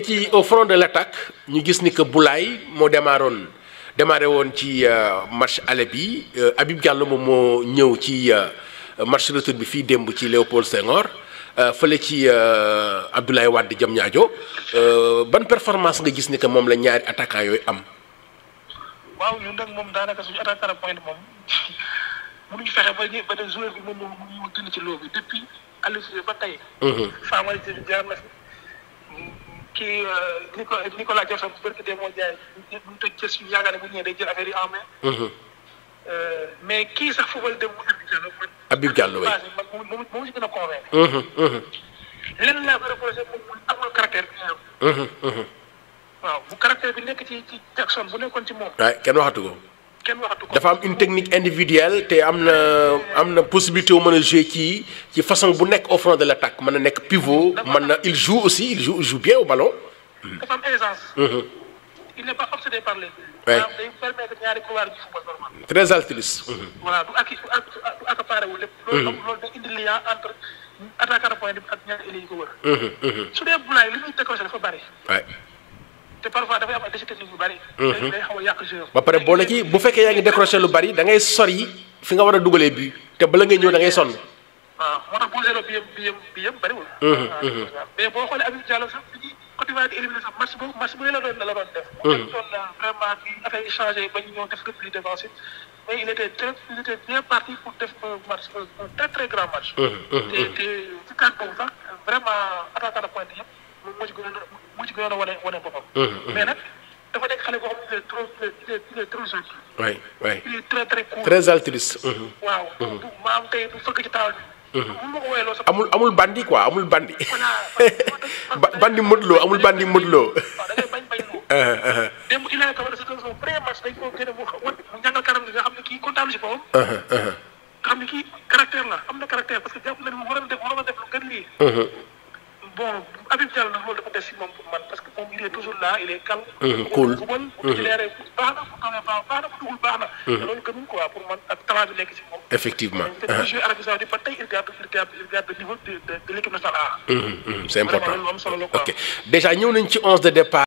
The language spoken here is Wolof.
ci au front de l'attaque ñu gis ni que Boulaye moo démarré woon ci match aller bi Habib Diallo moom moo ñëw ci match retour bi fii démb ci Léopold Senghor fële ci Abdoulaye Wade Diamniadio ban performance nga gis ni que moom la ñaari attaquant yooyu am. waaw ñun nag moom daanaka suñu attaquant à point moom mënuñu fexe ba ne joueur bi moom moo gën ci loo bi depuis Aliou Cissé ba tey. Famara jaar na fi kii Nicolas Jackson bu bëri de moo jaay bu ñu tëj ci suñu yaakaar ne bu ñëwee day jël affaire yi en main. mais kii sax football dem mu Habib Diallo waay moom si gën a convaincre. lenn laa ko reproché moom amul caractère bi waaw bu caractère bi nekk ci Jackson bu nekkoon ci moom. waay kenn waxatu ko. kenn waxatu ko dafa am une technique individuelle te am na possibilité wu mën a jouer ci façon bu nekk au front de l'attaque mën na nekk pivot mën na il joue bien au ballon. dafa am aisance. il n'est pas obsédé par les buts. oui day permettre ñaari couloir du football normal. très altruiste. voilà du accaparé wu lépp. loolu day indi lien entre attaquant point bi ak ñaari ailier yi ko wër. su dee Boulaye li muy décroché dafa bari. waay. te parfois dafay am ay déchets techniques yu bari. day xaw a yàq jeu. ba pare boole ci bu fekkee yaa ngi décroché lu bari da ngay sori fi nga war a dugalee bi te bala ngay ñëw da ngay sonn. waaw moo tax boo zéro bi yëpp bariwul. mais boo xoolee Habib Diallo sax bi Côte d'Ivoire di éliminé sax match bu la doon def. mu doon vraiment bi affaire yi changé ba ñu ñëw def repli défensif mais il était bien parti pour def un très très grand match. te ci cadre boobu sax vraiment attaquant de pointe yëpp moom moo ci gënoon a wane boppam. mais nag dafa nekk xale boo xam ne il est trop gentil. oui oui il est très très cool. très altruiste. waaw du maam tey du fëgg ci taawal bi. mun ma ko woyaloo sax. amul bandi quoi amul bandi. voilà bandi Modou Lo amul bandi Modou Lo. waaw da ngay bañ loo. démb il a commencé son premier match dañ koo gën a mu jàngal kanam nga xam ne kii kontaan si boppam. nga xam ne kii caractère la am na caractère parce que jàpp na ne mu waroon def lu gën lii. bon Habib Diallo nag loolu dafa des si moom pour man parce que moom il est toujours là il est calme. cool bu titulaire baax na bu tawee baax na bu dugul baax na. te loolu gënuñ quoi pour man ak talent bi nekk si moom. effectivement. te bu joué Arabie Saoudite ba tey il garde le niveau de l'équipe nationale A. c'est important vraiment loolu am solo la quoi. ok déjà ñëw nañ ci 11 de départ.